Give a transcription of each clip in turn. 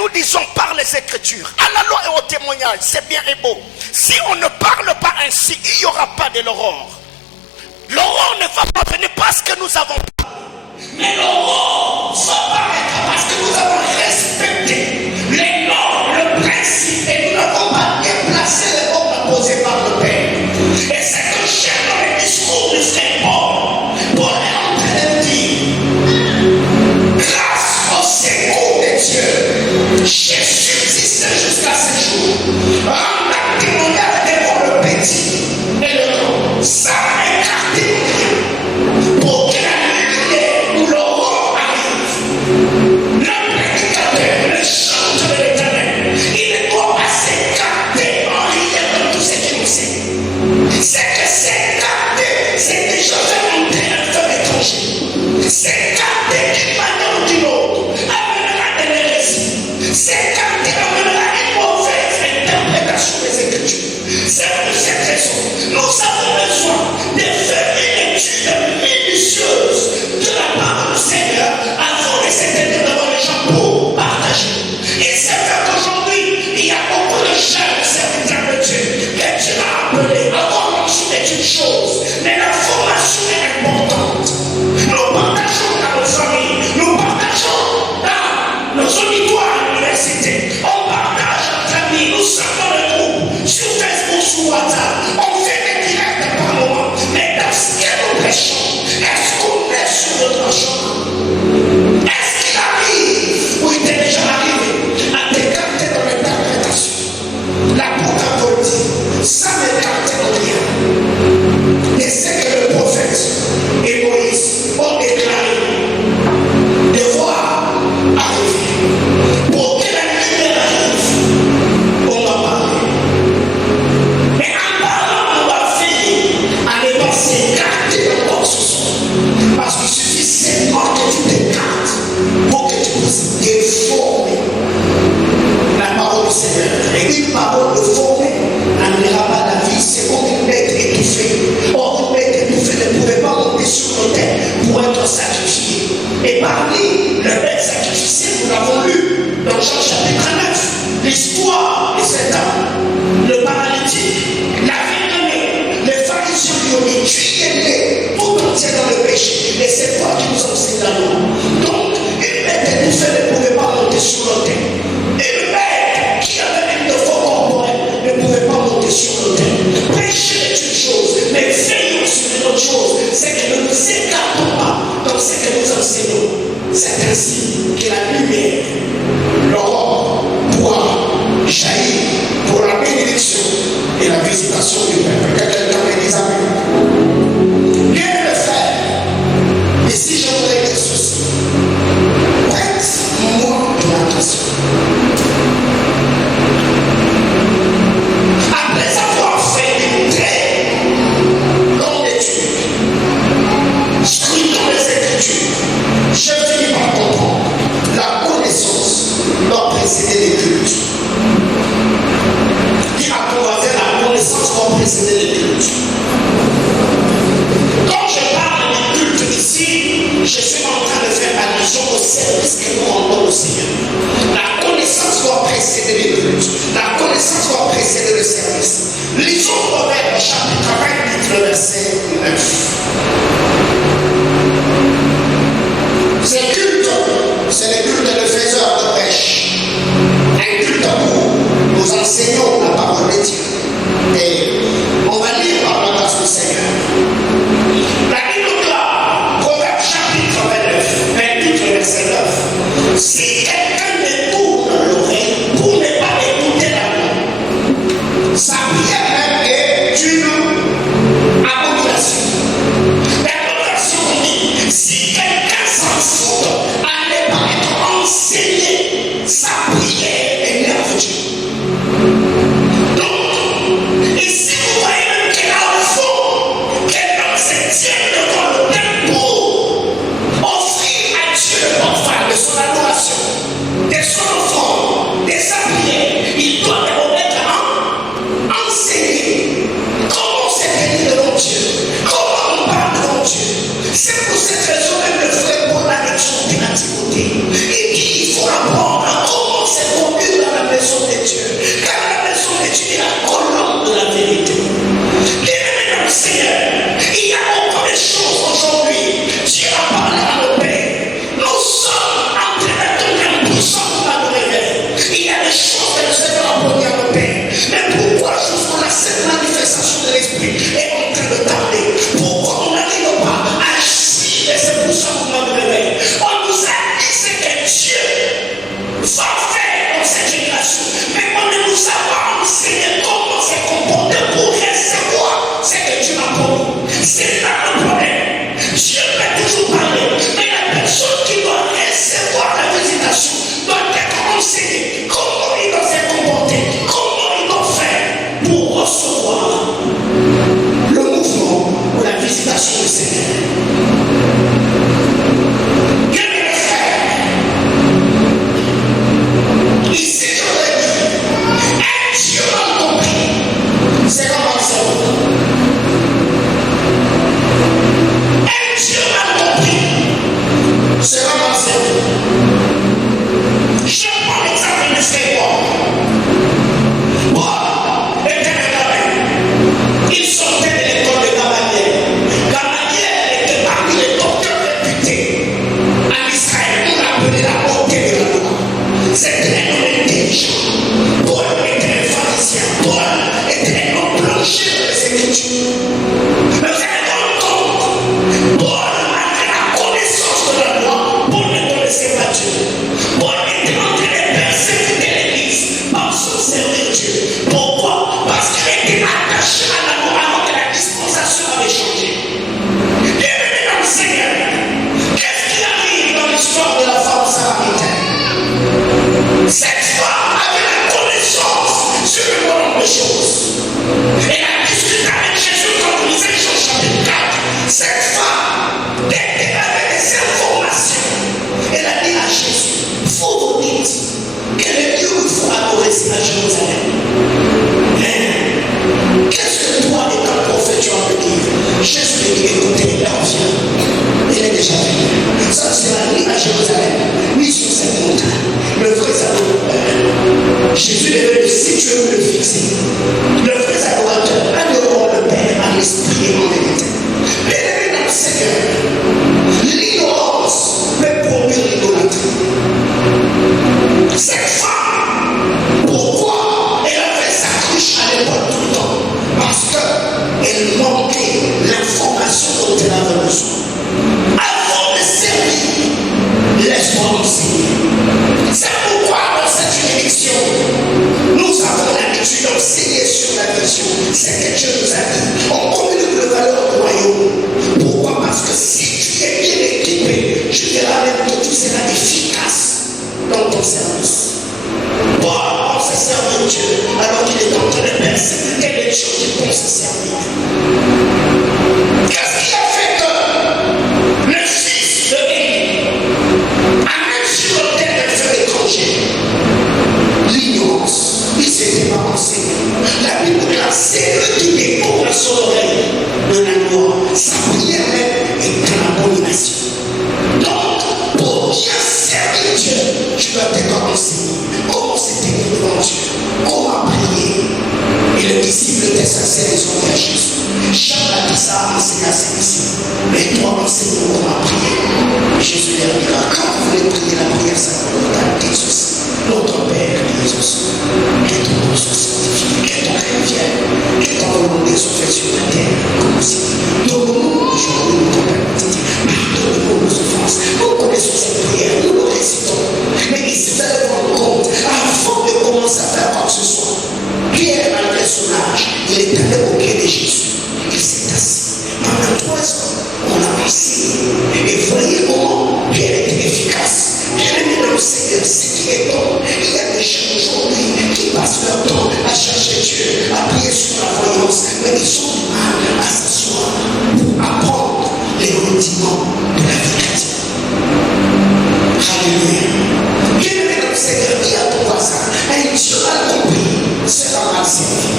nous disons par les Écritures, à la loi et au témoignage, c'est bien et beau. Si on ne parle pas ainsi, il n'y aura pas de l'aurore. L'aurore ne va pas venir parce que nous avons pas. Mais l'aurore va paraître parce que nous avons respecté les normes, le principe, et nous n'avons pas bien placé les normes posées par le Père. Et c'est que j'aime dans les discours du frère Paul est en train de dire, grâce au secours de Dieu, j'ai subsisté jusqu'à ce jour. Rendre la témoignage devant le petit et le grand, ça a écarté pour que la lumière ou l'aurore arrive. Le prédicateur, le chanteur de l'Éternel, il ne doit pas s'écarter en rien de tout ce qu'il nous sait. C'est que s'écarter, c'est déjà remonter un feu étranger. S'écarter d'une manière ou d'une autre amènera de l'hérésie. S'écarter amènera une mauvaise interprétation des Écritures. C'est pour cette raison, nous avons besoin de faire une étude minutieuse de la parole du Seigneur avant de s'éteindre devant les gens pour partager. Et c'est vrai qu'aujourd'hui, il y a beaucoup de jeunes serviteurs de Dieu que Dieu a appelés. Avoir l'ensemble est une chose, mais la formation est importante. Nous partageons dans nos familles, nous partageons dans nos auditoires à l'université, on partage entre amis, nous sommes dans le groupe, sur Facebook, sur WhatsApp, on fait des directs par moment, mais dans ce que nous prêchons, est-ce qu'on est sur notre champ? Est-ce qu'il arrive, ou il t'est déjà arrivé, à t'écarter dans l'interprétation? L'apôtre Paul dit, ça m'écarte de rien. Et c'est que le prophète et Moïse ont déclaré devoir arriver. Pour que la lumière arrive, on va parler. Mais en parlant, on va finir à ne pas s'écarter encore ce soir. Parce qu'il suffit seulement que tu t'écartes pour que tu puisses déformer la parole du Seigneur. Et une parole déformée n'amènera pas la vie. C'est comme une bête étouffée. Or, une bête étouffée ne pouvait pas monter sur l'autel pour être sacrifiée. Et parmi le bête sacrifié, nous l'avons lu dans Jean chapitre 9, l'histoire de cet homme, le paralytique, la vie. Les pharisiens lui ont dit, tu es né tout entier dans le péché. Et c'est toi qui nous enseignes la loi. Donc, une bête étouffée ne pouvait pas monter sur l'autel. Et une bête qui avait une défaut corporelle ne pouvait pas monter sur l'autel. Pécher est une chose, mais veillons sur une autre chose, c'est que nous ne nous écartons pas dans ce que nous enseignons. C'est ainsi que la lumière, l'aurore, pourra jaillir pour la bénédiction et la visitation du peuple. Que quelqu'un me dise amen. Bien le faire. Et si je voudrais dire ceci, prête-moi de l'attention. Après avoir fait une très longue étude, scrutant les Écritures, je finis par comprendre la connaissance doit précéder les cultes. Dis à ton voisin, la connaissance doit précéder les cultes. Quand je parle des cultes ici, je suis en train de faire allusion au service que nous rendons au Seigneur. La connaissance doit précéder les cultes. La connaissance doit précéder le service. Lisons Proverbe chapitre 28, le verset 9. Ces cultes, c'est le culte de faiseur de prêche. Un culte où nous enseignons la parole de Dieu. Et on va lire par la grâce du Seigneur. La Bible déclare, Proverbe chapitre 28, le verset 9. Si quelqu'un me tourne l'oreille pour ne pas écouter la voix, sa prière même est une abomination. L'abomination dit, si quelqu'un s'en fout à ne pas être enseigné, sa prière énerve Dieu. tu es la colonne de la vérité. Bien-aimé dans le Seigneur, il y a encore des choses aujourd'hui. Dieu a parlé à nos pères. Nous sommes en train d'attendre un puissant moment de réveil. Il y a des choses que le Seigneur a promis à nos pères. Mais pourquoi jusqu'à cette manifestation de l'Esprit est en train de tarder? Pourquoi on n'arrive pas à suivre ce puissant moment de réveil? On nous a dit ce que Dieu va faire dans cette génération. Mais on ne nous a pas enseigné comment se comporter pour recevoir ce que Dieu a promis. C'est là le problème. Dieu peut toujours parler, mais la personne qui doit recevoir la visitation doit être enseignée comment il doit se comporter, comment il doit faire pour recevoir le mouvement ou la visitation du Seigneur. Bien-aimés frères, ici je l'ai dit, un Dieu mal compris, c'est comme un cerveau. Un Dieu mal compris, c'est comme un cerveau. Je prends l'exemple de ce Paul était un rabbin. Il sortait de l'école de Gamaliel. Gamaliel était parmi les docteurs réputés en Israël. On l'appelait la beauté de la loi. C'était un homme intelligent. Paul était un pharisien. Paul était un homme planché dans les Écritures. Mais vous allez rendre compte, Paul, malgré la connaissance de la loi, Paul ne connaissait pas Dieu. Paul était en train de persécuter l'Église par son servir Dieu. Pourquoi? Parce qu'il était attaché à la loi alors que la dispensation avait changé. Bienvenue dans le Seigneur. Qu'est-ce qui arrive dans l'histoire de la femme samaritaine? Cette femme avait la connaissance sur le bon nombre de choses. Elle a discuté avec Jésus quand vous lisez Jean chapitre 4. Cette femme, dès qu'elle avait des informations, elle a dit à Jésus, vous vous dites que le lieu où il faut adorer, c'est à Jérusalem. Mais qu'est-ce que toi, étant prophète, tu as pu dire? Jésus lui dit, écoutez, là, viens. Il est déjà venu. Ça sera ni à Jérusalem, ni sur cette montagne. Le vrai adorateur. Jésus est venu, si tu veux le fixer. Le vrai adorateur adorera le Père en l'esprit et en vérité. Bien-aimé dans le Seigneur, l'ignorance peut produire l'idolâtrie. Cette femme, pourquoi elle avait sa cruche à l'époque tout le temps? Parce qu'elle manquait l'information dont elle avait besoin. Avant de servir, laisse-moi enseigner. C'est pourquoi dans cette juridiction, nous avons l'habitude d'enseigner sur la vision. C'est que Dieu nous a dit. On communique le valeur du royaume. Pourquoi? Parce que si tu es bien équipé, je dirais même que tu seras efficace dans ton service. Paul pense servir Dieu alors qu'il est en train de persécuter les gens qui pensent se servir. Qu'est-ce qui a fait que le fils de Élie a même sur le terre de feu étranger? L'ignorance. Il ne s'était pas enseigné. La Bible dit c'est eux qui découvrent son oreille de la loi. Sa prière même est une abomination. Donc, pour bien servir Dieu, tu dois être enseigné. Comment se tenir devant Dieu? Comment prier? Et le disciple était sincère, ils ont dit à Jésus. Jean a dit ça, enseigne à ses disciples. Mais toi, enseigne comment prier. Jésus leur dira, quand vous voulez prier la prière sacramentale, dites ceci. Notre Père qui es aux cieux, que ton nom soit sanctifié, que ton règne vienne, que ta volonté soit faite sur la terre comme au ciel. Donne-nous aujourd'hui notre pain quotidien. Pardonne-nous nos offenses. Nous connaissons cette prière, nous le récitons. Mais il se fait rendre compte, avant de commencer à faire quoi que ce soit, Pierre, malgré son âge, il est allé au pied de Jésus. Il s'est assis. Pendant 3 ans, on a enseigné. Et voyez comment Pierre était efficace. Bien-aimé dans le Seigneur, c'est qui est bon. Il y a des gens aujourd'hui qui passent leur temps à chercher Dieu, à prier sur la voyance, mais ils ont du mal à s'asseoir pour apprendre les rudiments de la vie chrétienne. Alléluia. Bien-aimé dans le Seigneur, dis à ton voisin, un Dieu mal compris sera mal servi.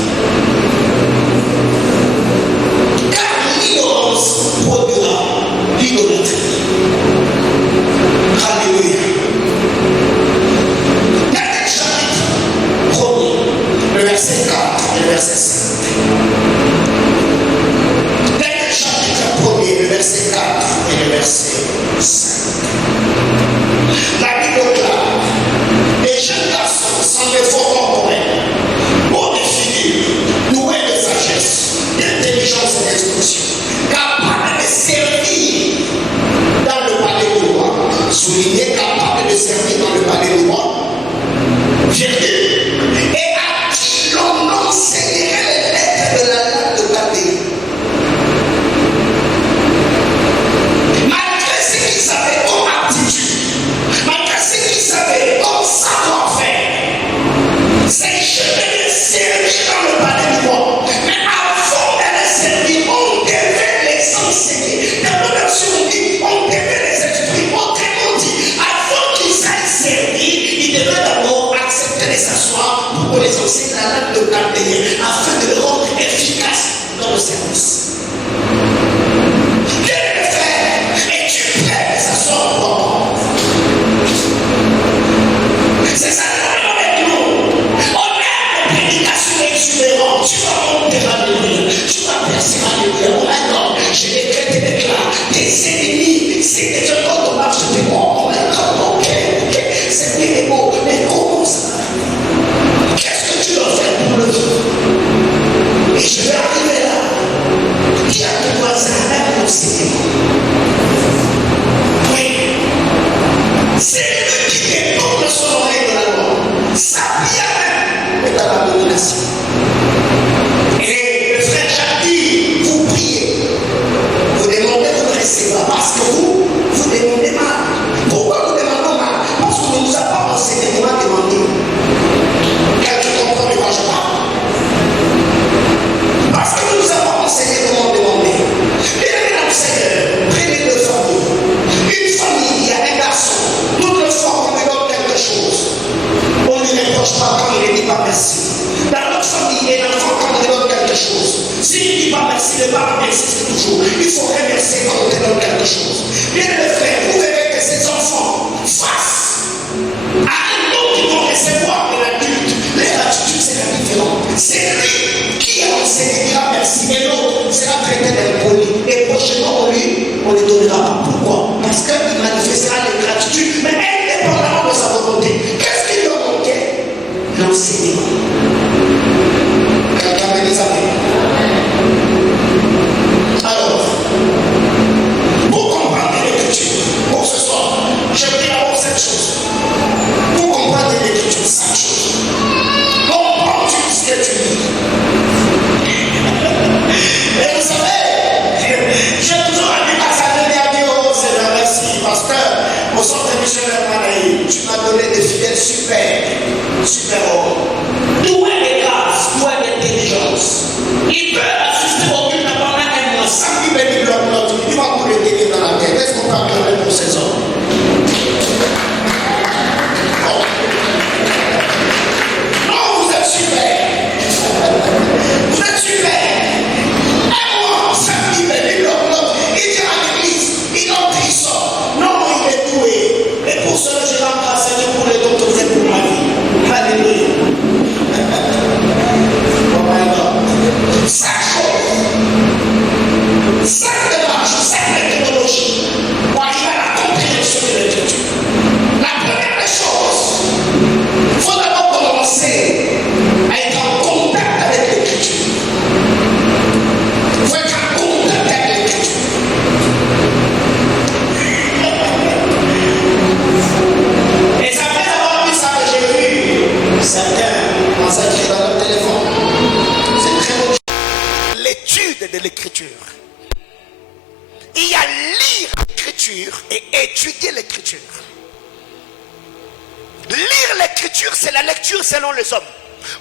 Car l'ignorance produira l'idolâtrie. Alléluia. Dans le chapitre 1er, le verset 4. il est capable de servir dans le palais du roi. Et à qui l'on enseignerait les lettres de la langue de Chaldée. Malgré ce qu'il savait comme aptitude, malgré ce qu'il savait comme savoir-faire, ces jeunes les servir dans le palais du roi. Mais avant de les servir, on devait les enseigner. Dans la version dit, on devait les instruire. Autrement dit, avant qu'ils aillent servir, ils devaient d'abord accepter de s'asseoir pour qu'on les enseigne la langue de Chaldée afin de les rendre efficaces dans le service. Quel est le frère? Es-tu prêt à s'asseoir pour apprendre? C'est ça le problème avec nous. On aime les prédications exubérantes. Tu vas monter alléluia. Tu vas percer alléluia. Oh my God, j'ai décrété des déclats. Tes ennemis, c'est des gens quand on marche de bon. Oh my God, ok. C'est bien beau. Mais comment ça va? Qu'est-ce que tu dois faire pour le vivre? Et je vais arriver là. Dis à ton voisin, même l'enseignement. Oui. C'est lui qui détourne son oreille de la loi. Sa bien est dans la domination. Et le frère Jacques dit, vous priez, vous demandez, vous ne recevez pas parce que vous demandez mal. Pourquoi nous demandons mal? Parce qu'on ne nous a pas enseigné comment demander. Quelqu'un comprend de quoi je parle? Parce que nous nous avons enseigné comment demander. Bien dans le Seigneur, prenez deux familles. Une famille, il y a un garçon. Toute le fois qu'on lui donne quelque chose, on ne lui reproche pas quand il ne dit pas merci. Dans notre famille, il y a un enfant quand on lui donne quelque chose. S'il ne dit pas merci, le parent insiste toujours. Il faut remercier quand on te donne quelque chose. Bien le frère, vous verrez que ces enfants, face à un homme qui vont recevoir de l'adulte, leur attitude sera différente. C'est lui qui a enseigné, dira merci, et l'autre sera traité d'impoli. Et prochainement, on lui donnera pas. Pourquoi? Parce qu'il manifestera l'ingratitude, mais indépendamment de sa volonté. Qu'est-ce qu'il doit manquer? L'enseignement. Quelqu'un me dit ça? Alors, pour comprendre l'écriture, pour ce soir, je dis d'abord cette chose. Pour comprendre l'écriture, cette chose. Comprends-tu ce que tu dis? Et vous savez, j'ai toujours dit à sa dernière vie, oh Seigneur, merci, pasteur, au centre missionnaire Manaï, tu m'as donné des fidèles super hommes. Doué de grâce, doué d'intelligence. Il peut assister au culte pendant un mois, sans lui bénir leur note, il va vous le tenir dans la tête. Est-ce qu'on peut acclamer pour ces hommes? Non, vous êtes super. Vous êtes super. Un mois, sans lui bénir leur note, il vient à l'église, il entre, il sort. Non, il est doué. Et pour cela, je l'embrasse pour les dons que vous êtes pour ma vie. Alléluia. Oh my God. Chaque chose, chaque démarche, chaque méthodologie pour arriver à la compréhension de l'écriture. La première des choses, il faut d'abord commencer à être en contact avec l'écriture. Il faut être en contact avec l'écriture. Et c'est après avoir vu ça que j'ai vu certains consacrés dans leur téléphone. C'est très beau. L'étude de l'écriture. Il y a lire l'écriture et étudier l'écriture. Lire l'écriture, c'est la lecture selon les hommes.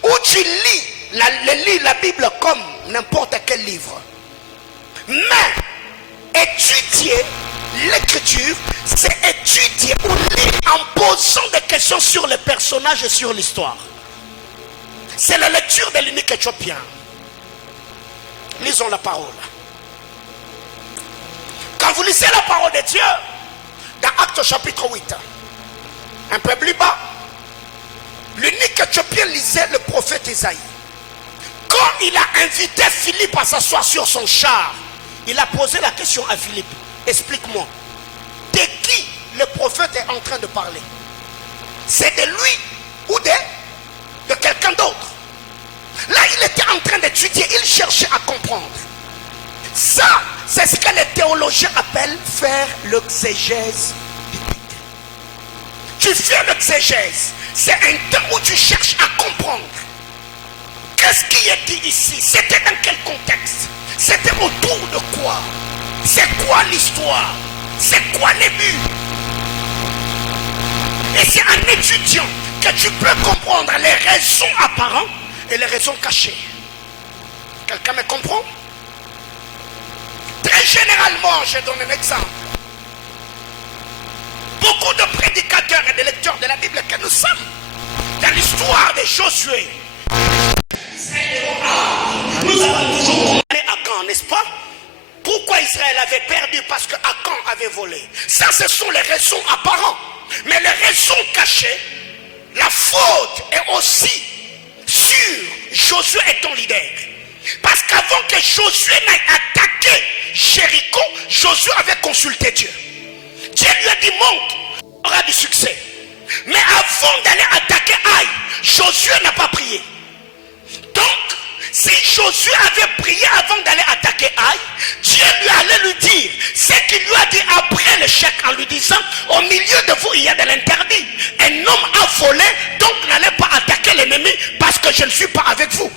Où tu lis la Bible comme n'importe quel livre. Mais étudier l'écriture, c'est étudier ou lire en posant des questions sur les personnages et sur l'histoire. C'est la lecture de l'unique éthiopien. Lisons la parole. Quand vous lisez la parole de Dieu, dans Actes chapitre 8, un peu plus bas, l'unique éthiopien lisait le prophète Isaïe. Quand il a invité Philippe à s'asseoir sur son char, il a posé la question à Philippe. Explique-moi, de qui le prophète est en train de parler? C'est de lui ou de quelqu'un d'autre? Là, il était en train d'étudier, il cherchait à comprendre. Ça, c'est ce que les théologiens appellent faire l'exégèse biblique. tu fais l'exégèse, c'est un temps où tu cherches à comprendre. Qu'est-ce qui est dit ici? C'était dans quel contexte? C'était autour de quoi? C'est quoi l'histoire? C'est quoi les buts? Et c'est en étudiant que tu peux comprendre les raisons apparentes et les raisons cachées. Quelqu'un me comprend? Très généralement, je donne un exemple. Beaucoup de prédicateurs et de lecteurs de la Bible que nous sommes, dans l'histoire de Josué, nous avons toujours condamné Akan, n'est-ce pas? Pourquoi Israël avait perdu? Parce que Akan avait volé. Ça, ce sont les raisons apparentes. Mais les raisons cachées, la faute est aussi sur Josué étant leader. Parce qu'avant que Josué n'aille attaquer Jéricho, Josué avait consulté Dieu. Dieu lui a dit, monte, on aura du succès. Mais avant d'aller attaquer Aïe, Josué n'a pas prié. Donc, si Josué avait prié avant d'aller attaquer Aïe, Dieu lui allait lui dire ce qu'il lui a dit après l'échec, en lui disant, au milieu de vous il y a de l'interdit. Un homme a volé, donc n'allez pas attaquer l'ennemi parce que je ne suis pas avec vous.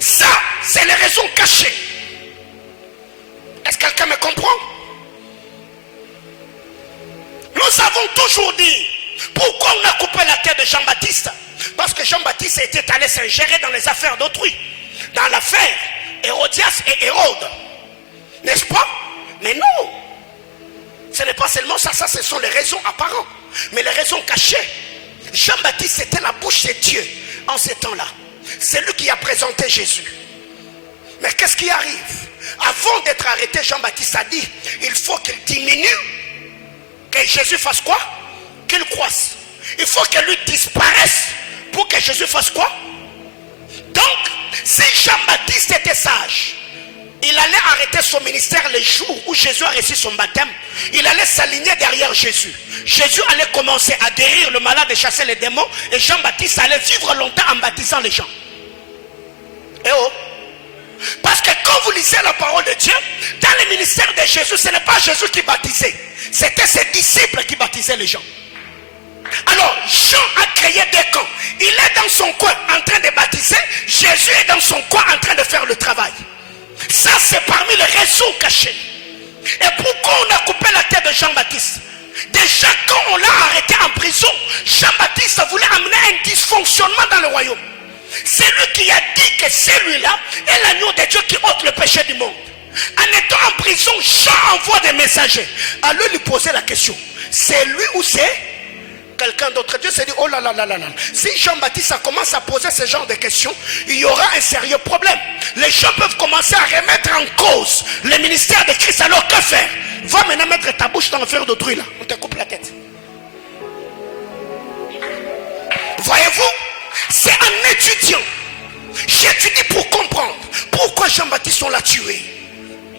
Ça, c'est les raisons cachées. Est-ce que quelqu'un me comprend? Nous avons toujours dit, pourquoi on a coupé la tête de Jean-Baptiste? Parce que Jean-Baptiste était allé s'ingérer dans les affaires d'autrui. Dans l'affaire Hérodias et Hérode. N'est-ce pas? Mais non. Ce n'est pas seulement ça, ce sont les raisons apparentes. Mais les raisons cachées. Jean-Baptiste était la bouche de Dieu en ces temps-là. C'est lui qui a présenté Jésus. Mais qu'est-ce qui arrive? Avant d'être arrêté, Jean-Baptiste a dit, il faut qu'il diminue, que Jésus fasse quoi? Qu'il croisse. Il faut que lui disparaisse pour que Jésus fasse quoi? Donc, si Jean-Baptiste était sage, il allait arrêter son ministère le jour où Jésus a reçu son baptême. Il allait s'aligner derrière Jésus. Jésus allait commencer à guérir le malade et chasser les démons. Et Jean-Baptiste allait vivre longtemps en baptisant les gens. Eh oh! Parce que quand vous lisez la parole de Dieu, dans le ministère de Jésus, ce n'est pas Jésus qui baptisait. C'était ses disciples qui baptisaient les gens. Alors, Jean a créé des camps. Il est dans son coin en train de baptiser. Jésus est dans son coin en train de faire le travail. Ça, c'est parmi les raisons cachées. Et pourquoi on a coupé la tête de Jean-Baptiste? Déjà, quand on l'a arrêté en prison, Jean-Baptiste voulait amener un dysfonctionnement dans le royaume. C'est lui qui a dit que celui-là est l'agneau de Dieu qui ôte le péché du monde. En étant en prison, Jean envoie des messagers. Alors lui poser la question, c'est lui ou c'est quelqu'un d'autre? Dieu s'est dit, oh là là là là là. Si Jean-Baptiste commence à poser ce genre de questions, il y aura un sérieux problème. Les gens peuvent commencer à remettre en cause le ministère de Christ. Alors que faire? Va maintenant mettre ta bouche dans l'affaire d'autrui là. On te coupe la tête. Voyez-vous? C'est en étudiant. J'étudie pour comprendre pourquoi Jean-Baptiste on l'a tué.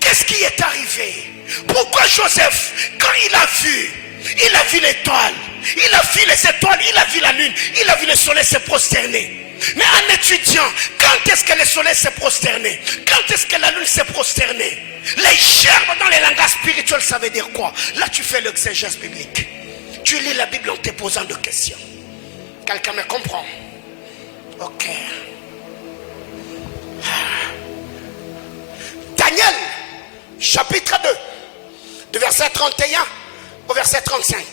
Qu'est-ce qui est arrivé? Pourquoi Joseph, quand il a vu l'étoile, il a vu les étoiles, il a vu la lune, il a vu le soleil se prosterner. Mais en étudiant, quand est-ce que le soleil s'est prosterné? Quand est-ce que la lune s'est prosternée? Les gerbes dans les langages spirituels, ça veut dire quoi? Là, tu fais l'exégèse biblique. Tu lis la Bible en te posant des questions. Quelqu'un me comprend? Ok. Daniel, chapitre 2, de verset 31 au verset 35.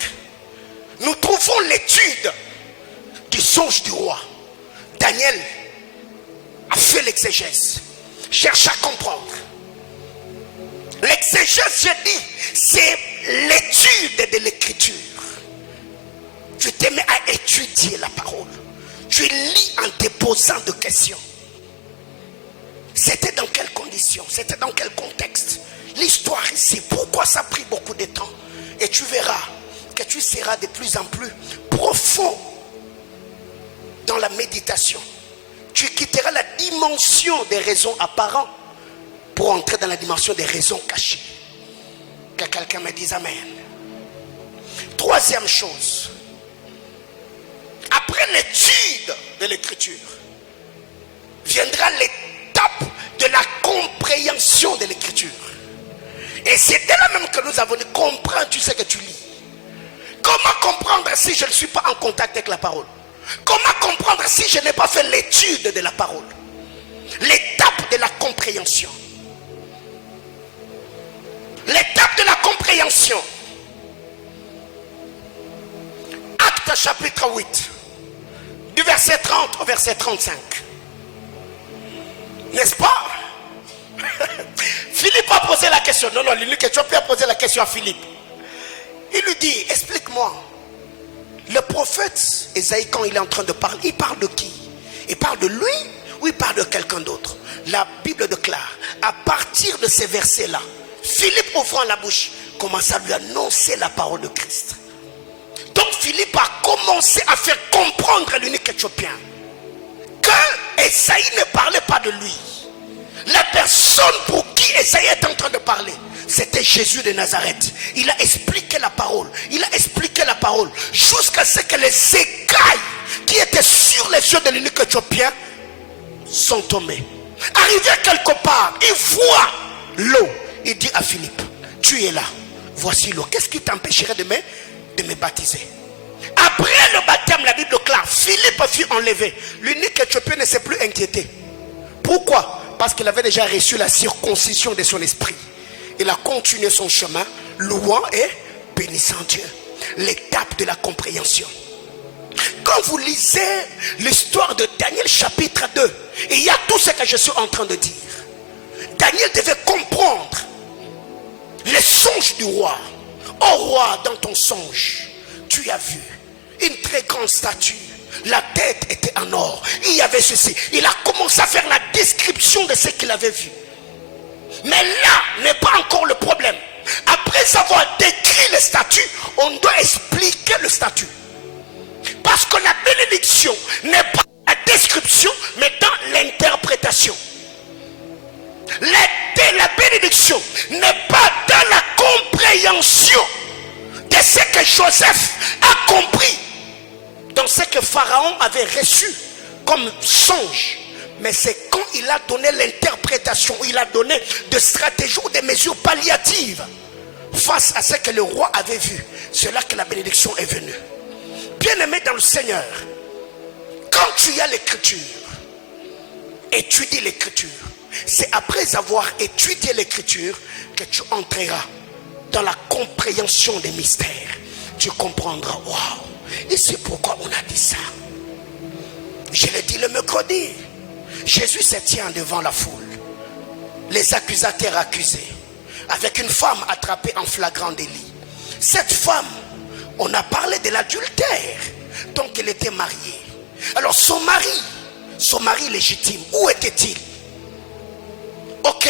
Nous trouvons l'étude du songe du roi. Daniel a fait l'exégèse, cherche à comprendre. L'exégèse, je dis, c'est l'étude de l'écriture. Tu te mets à étudier la parole. Tu lis en te posant des questions. C'était dans quelles conditions? C'était dans quel contexte? L'histoire ici, pourquoi ça a pris beaucoup de temps? Et tu verras que tu seras de plus en plus profond dans la méditation. Tu quitteras la dimension des raisons apparentes pour entrer dans la dimension des raisons cachées. Que quelqu'un me dise amen. Troisième chose, après l'étude de l'écriture viendra l'étape de la compréhension de l'écriture. Et c'est de là même que nous avons dit, comprends tu sais que tu lis. Comment comprendre si je ne suis pas en contact avec la parole? Comment comprendre si je n'ai pas fait l'étude de la parole? L'étape de la compréhension. L'étape de la compréhension. Actes chapitre 8, du verset 30 au verset 35. N'est-ce pas? Philippe a posé la question. Non, l'unique Éthiopien a posé la question à Philippe. Il lui dit, explique-moi. Le prophète Ésaïe, quand il est en train de parler, il parle de qui? Il parle de lui ou il parle de quelqu'un d'autre? La Bible déclare, à partir de ces versets-là, Philippe, ouvrant la bouche, commence à lui annoncer la parole de Christ. Donc Philippe a commencé à faire comprendre à l'unique Éthiopien que Ésaïe ne parlait pas de lui. La personne pour qui Ésaïe est en train de parler, c'était Jésus de Nazareth. Il a expliqué la parole. Il a expliqué la parole jusqu'à ce que les écailles qui étaient sur les yeux de l'unique Éthiopien sont tombées. Arrivé quelque part, il voit l'eau. Il dit à Philippe, tu es là, voici l'eau. Qu'est-ce qui t'empêcherait de me baptiser? Après le baptême, la Bible déclare, Philippe fut enlevé. L'unique Éthiopien ne s'est plus inquiété. Pourquoi? Parce qu'il avait déjà reçu la circoncision de son esprit. Il a continué son chemin, louant et bénissant Dieu. L'étape de la compréhension. Quand vous lisez l'histoire de Daniel chapitre 2, il y a tout ce que je suis en train de dire. Daniel devait comprendre les songes du roi. Ô roi, dans ton songe, tu as vu une très grande statue. La tête était en or. Il y avait ceci. Il a commencé à faire la description de ce qu'il avait vu. Mais là n'est pas encore le problème. Après avoir décrit les statues, on doit expliquer le statut. Parce que la bénédiction n'est pas la description, mais dans l'interprétation. La bénédiction n'est pas dans la compréhension de ce que Joseph a compris, dans ce que Pharaon avait reçu comme songe. Mais c'est quand il a donné l'interprétation, il a donné des stratégies ou des mesures palliatives face à ce que le roi avait vu. C'est là que la bénédiction est venue. Bien-aimé dans le Seigneur, quand tu as l'écriture, étudie l'écriture. C'est après avoir étudié l'écriture que tu entreras dans la compréhension des mystères. Tu comprendras, waouh, et c'est pourquoi on a dit ça. Je l'ai dit le mercredi. Jésus se tient devant la foule. Les accusateurs accusés. Avec une femme attrapée en flagrant délit. Cette femme, on a parlé de l'adultère. Donc elle était mariée. Alors son mari légitime, où était-il? Ok,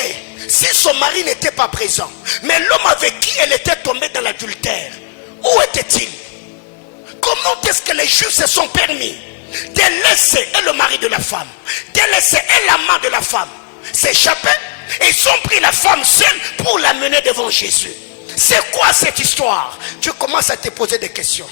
si son mari n'était pas présent, mais l'homme avec qui elle était tombée dans l'adultère, où était-il? Comment est-ce que les Juifs se sont permis de laisser le mari de la femme, de laisser l'amant de la femme s'échapper, et ils ont pris la femme seule pour la mener devant Jésus? C'est quoi cette histoire? Tu commences à te poser des questions.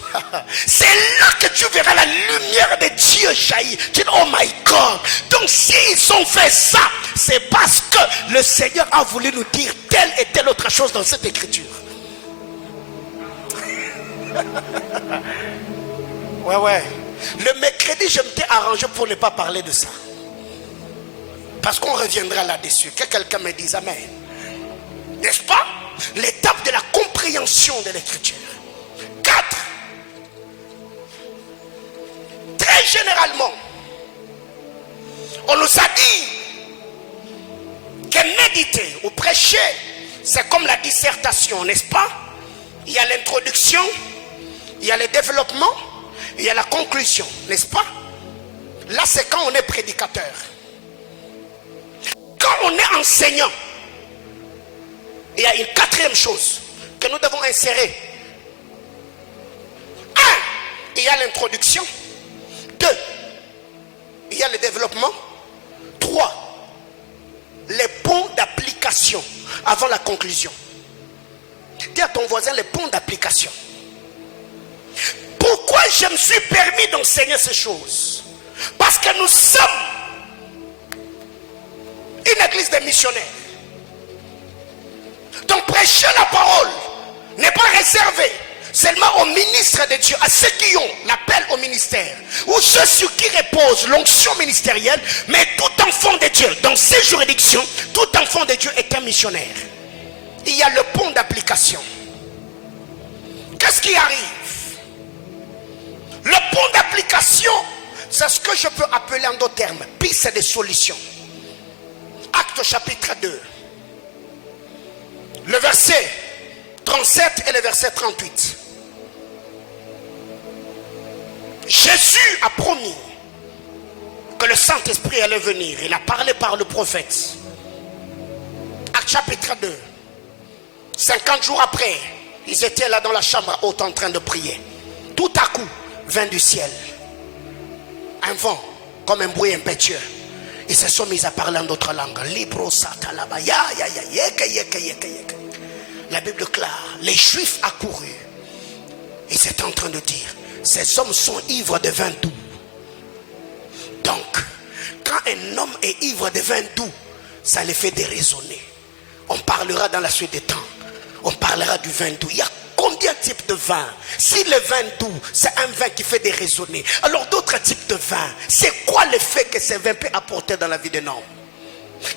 C'est là que tu verras la lumière de Dieu jaillir. Tu dis, oh my God. Donc s'ils ont fait ça, c'est parce que le Seigneur a voulu nous dire telle et telle autre chose dans cette écriture. Ouais. Le mercredi, je m'étais arrangé pour ne pas parler de ça. Parce qu'on reviendra là-dessus. Que quelqu'un me dise amen. N'est-ce pas? L'étape de la compréhension de l'écriture. 4. Très généralement, on nous a dit que méditer ou prêcher, c'est comme la dissertation, n'est-ce pas? Il y a l'introduction, il y a le développement, il y a la conclusion, n'est-ce pas? Là, c'est quand on est prédicateur. Quand on est enseignant, il y a une 4e chose que nous devons insérer. 1. Il y a l'introduction. 2. Il y a le développement. 3. Les ponts d'application avant la conclusion. Dis à ton voisin les ponts d'application. Pourquoi je me suis permis d'enseigner ces choses? Parce que nous sommes une église de missionnaires. Donc prêcher la parole n'est pas réservé seulement aux ministres de Dieu, à ceux qui ont l'appel au ministère, ou ceux sur qui repose l'onction ministérielle. Mais tout enfant de Dieu, dans ces juridictions, tout enfant de Dieu est un missionnaire. Il y a le pont d'application. Qu'est-ce qui arrive? Le pont d'application, c'est ce que je peux appeler en d'autres termes piste de solution. Actes chapitre 2, le verset 37 et le verset 38. Jésus a promis que le Saint-Esprit allait venir. Il a parlé par le prophète. Actes chapitre 2. 50 jours après, ils étaient là dans la chambre haute en train de prier. Tout à coup, vint du ciel un vent comme un bruit impétueux. Ils se sont mis à parler en d'autres langues. La Bible déclare, les Juifs accourus. Ils étaient en train de dire, ces hommes sont ivres de vin doux. Donc, quand un homme est ivre de vin doux, ça les fait déraisonner. On parlera dans la suite des temps. On parlera du vin doux. Il y a combien de types de vin? Si le vin doux, c'est un vin qui fait déraisonner, alors d'autres types de vin, c'est quoi l'effet que ce vin peut apporter dans la vie d'un homme?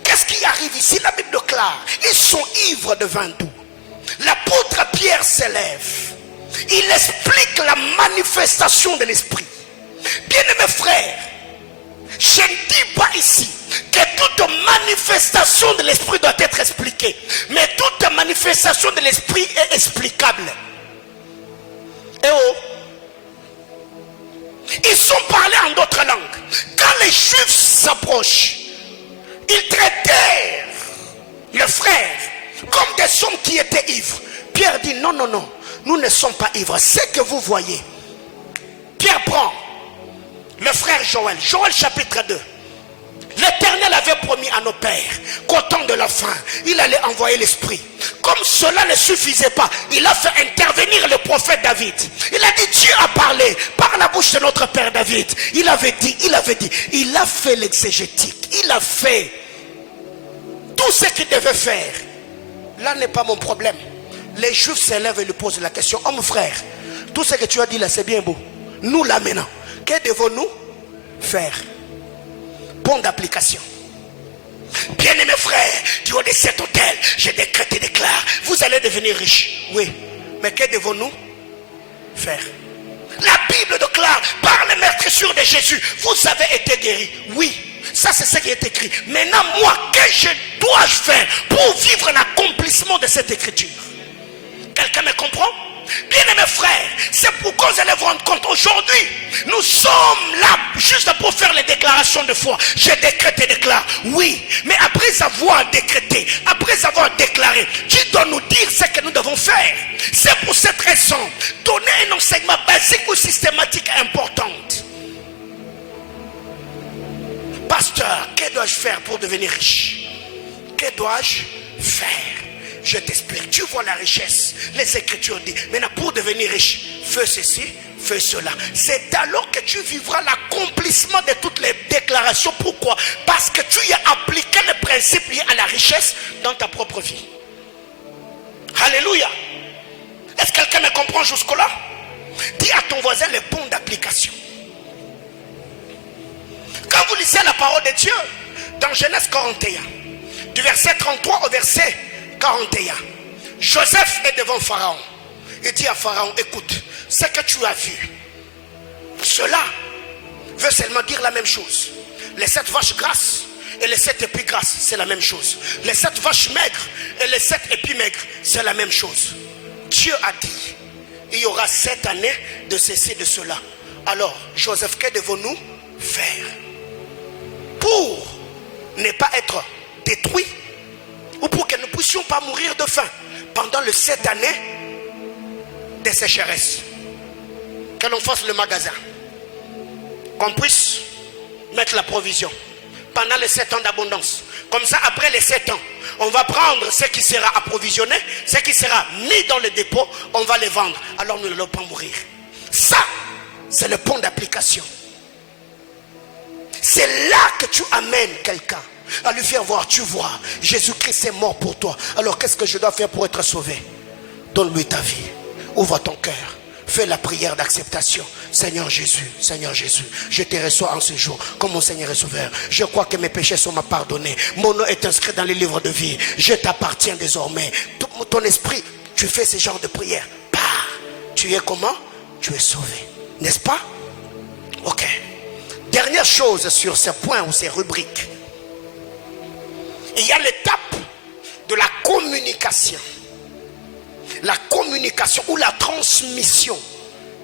Qu'est-ce qui arrive ici? La Bible déclare, ils sont ivres de vin doux. L'apôtre Pierre s'élève. Il explique la manifestation de l'esprit. Bien-aimés frères, je ne dis pas ici que toute manifestation de l'esprit doit être expliquée, mais toute manifestation de l'esprit est explicable. Et oh, ils sont parlés en d'autres langues. Quand les Juifs s'approchent, ils traitèrent le frère comme des hommes qui étaient ivres. Pierre dit non, non, non, nous ne sommes pas ivres. C'est que vous voyez. Pierre prend le frère Joël, Joël chapitre 2. L'Éternel avait promis à nos pères qu'au temps de la fin, il allait envoyer l'Esprit. Comme cela ne suffisait pas, il a fait intervenir le prophète David. Il a dit, Dieu a parlé par la bouche de notre père David. Il avait dit, il a fait l'exégétique. Il a fait tout ce qu'il devait faire. Là n'est pas mon problème. Les Juifs s'élèvent et lui posent la question, homme frère, tout ce que tu as dit là c'est bien beau. Nous là maintenant, que devons-nous faire? Pont d'application. Bien-aimés frères, du haut de cet hôtel, je décrète et déclare, vous allez devenir riches. Oui, mais que devons-nous faire? La Bible déclare, par les meurtrissures de Jésus, vous avez été guéris. Oui, ça c'est ce qui est écrit. Maintenant moi, que je dois faire pour vivre l'accomplissement de cette écriture? Quelqu'un me comprend? Bien-aimés frères, c'est pourquoi vous allez vous rendre compte aujourd'hui, nous sommes là juste pour faire les déclarations de foi. Je décrète et déclare, oui, mais après avoir décrété, après avoir déclaré, Dieu doit nous dire ce que nous devons faire. C'est pour cette raison, donner un enseignement basique ou systématique importante. Pasteur, que dois-je faire pour devenir riche? Que dois-je faire? Je t'explique, tu vois la richesse. Les Écritures disent, maintenant pour devenir riche, fais ceci, fais cela. C'est alors que tu vivras l'accomplissement de toutes les déclarations. Pourquoi? Parce que tu y as appliqué les principes liés à la richesse dans ta propre vie. Alléluia. Est-ce que quelqu'un me comprend jusque-là? Dis à ton voisin le pont d'application. Quand vous lisez la parole de Dieu, dans Genèse 41, du verset 33 au verset 41, Joseph est devant Pharaon. Il dit à Pharaon, écoute, ce que tu as vu, cela veut seulement dire la même chose. Les 7 vaches grasses et les 7 épis grasses, c'est la même chose. Les 7 vaches maigres et les 7 épis maigres, c'est la même chose. Dieu a dit, il y aura 7 années de ceci, de cela. Alors, Joseph, que devons-nous faire pour ne pas être détruits, ou pour que nous ne puissions pas mourir de faim pendant les 7 années de sécheresse? Que l'on fasse le magasin, qu'on puisse mettre la provision pendant les 7 ans d'abondance. Comme ça, après les 7 ans, on va prendre ce qui sera approvisionné, ce qui sera mis dans le dépôt, on va les vendre. Alors nous n'allons pas mourir. Ça, c'est le pont d'application. C'est là que tu amènes quelqu'un à lui faire voir, tu vois, Jésus-Christ est mort pour toi. Alors qu'est-ce que je dois faire pour être sauvé? Donne-lui ta vie. Ouvre ton cœur. Fais la prière d'acceptation. Seigneur Jésus, je te reçois en ce jour comme mon Seigneur et Sauveur. Je crois que mes péchés sont pardonnés. Mon nom est inscrit dans le livre de vie. Je t'appartiens désormais. Ton esprit, tu fais ce genre de prière. Bah, tu es comment? Tu es sauvé. N'est-ce pas? Ok. Dernière chose sur ces points ou ces rubriques. Il y a l'étape de la communication. La communication ou la transmission.